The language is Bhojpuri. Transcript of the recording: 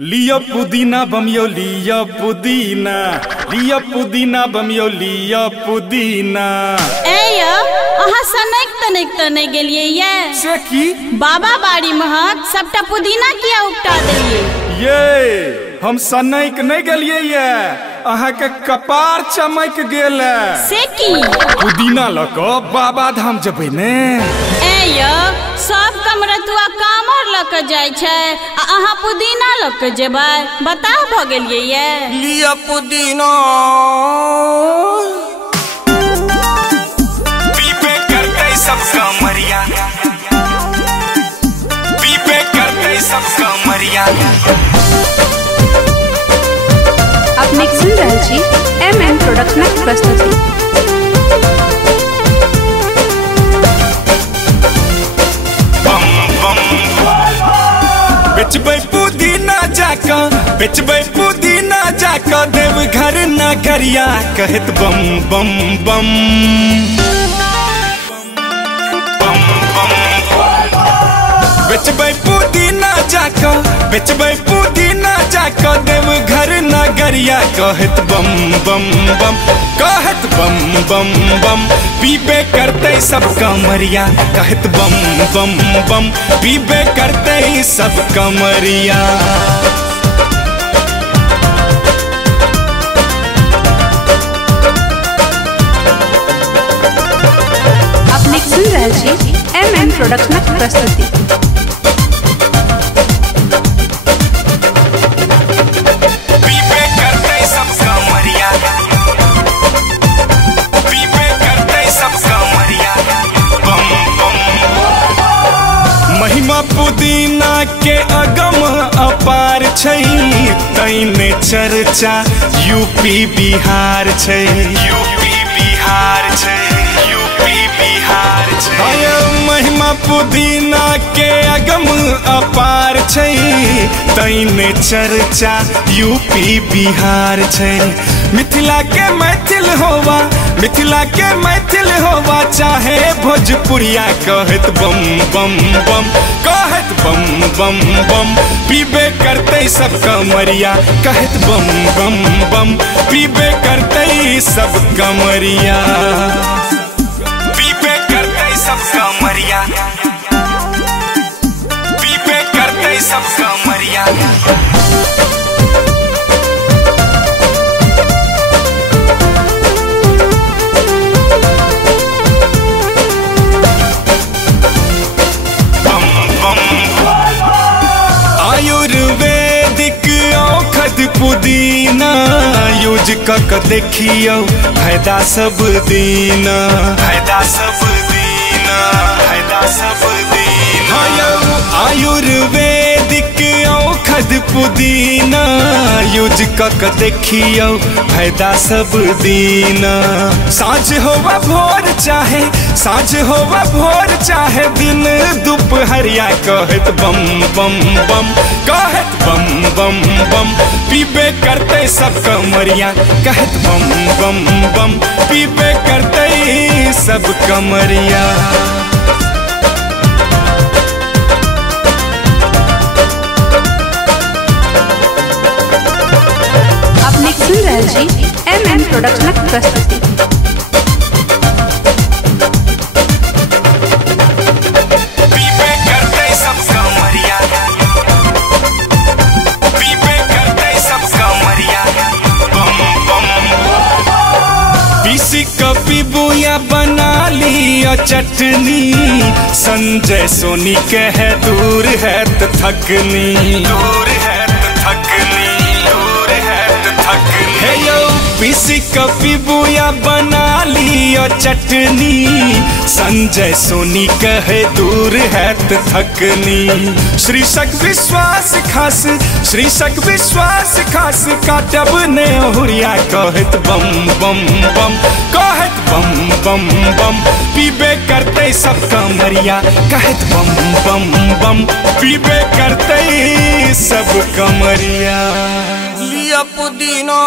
लिया पुदीना बमियो लिया पुदीना बमियो लिया पुदीना। ए यो अहाँ सनक तनक गेलिए ये से की बाबा बाड़ी महक सबटा पुदीना किया उपटा देलिए। ये हम सनक नहीं गेलिए ये अहाँ के कपार चमक गेल से की पुदीना लको बाबा धाम जबे ने। ए यो सब कमरतुआ कामर लक जाय छै आ अहाँ पुदीना लक जेबै बता भ गेलिए ये। लिया पुदीना पीपे करते सब कमरिया पीपे करते सब कमरिया। अपने सुन रहल छी एमएन प्रोडक्शनक प्रस्तुति। बेचबै पुदीना जाका बेचबै पुदीना जाका देव घर नगरिया कहत बम बम बम बम बम। बेचबै पुदीना जाका बेचबै पुदीना जाका देव घर नगरिया कहत बम बम बम कहत बम बम बम। पीबे करते सब कमरिया कहत बम बम बम पीबे करते सब कमरिया। अपने सुन रहल छी एमएन प्रोडक्शनक प्रस्तुति। महिमा पुदीना के अगम अपार छै तैने चर्चा यूपी बिहार छै यूपी बिहार छै यूपी बिहार छै। महिमा पुदीना के अगम अपार छै तैने चर्चा यूपी बिहार छै। मिथिला के मैथिल होवा चाहे भोजपुरिया कहत बम बम बम कहत बम बम बम। पीबे करते सब कमरिया कहत बम बम बम पीबे करते सब कमरिया पीबे करते सब कमरिया पीबे करते सब कमरिया। आयुर्वेदिक औषध पुदीना यूज कक देखियो फायदा सब दीना फायदा सब दीना फायदा सब दीना। आयुर्वेदिक औषध पुदीना यूज कक देखियो फायदा सब दीना। साँझ होवा भोर चाहे दिन दोपहरिया कहत बम बम बम कहत बम बम बम। पीबे करते सब कमरिया कहत बम बम बम पीबे करते सब कमरिया। अपने सुन रहल छी एमएन प्रोडक्शनक प्रस्तुति। कपी बुया बना लिया चटनी संजय सोनी के है दूर है तो थकनी दूर है तो थकनी दूर है तो थकनी। हे यो पीसी कपी बुया बना लिया चटनी संजय सोनी के है दूर है तो थकनी। श्रीशक विश्वास खास काटब ने हुरिया कहत बम बम बम कहत बम बम बम। पीबे करते सब कमरिया कहत बम बम बम पीबे करते सब कमरिया। लिया पुदीना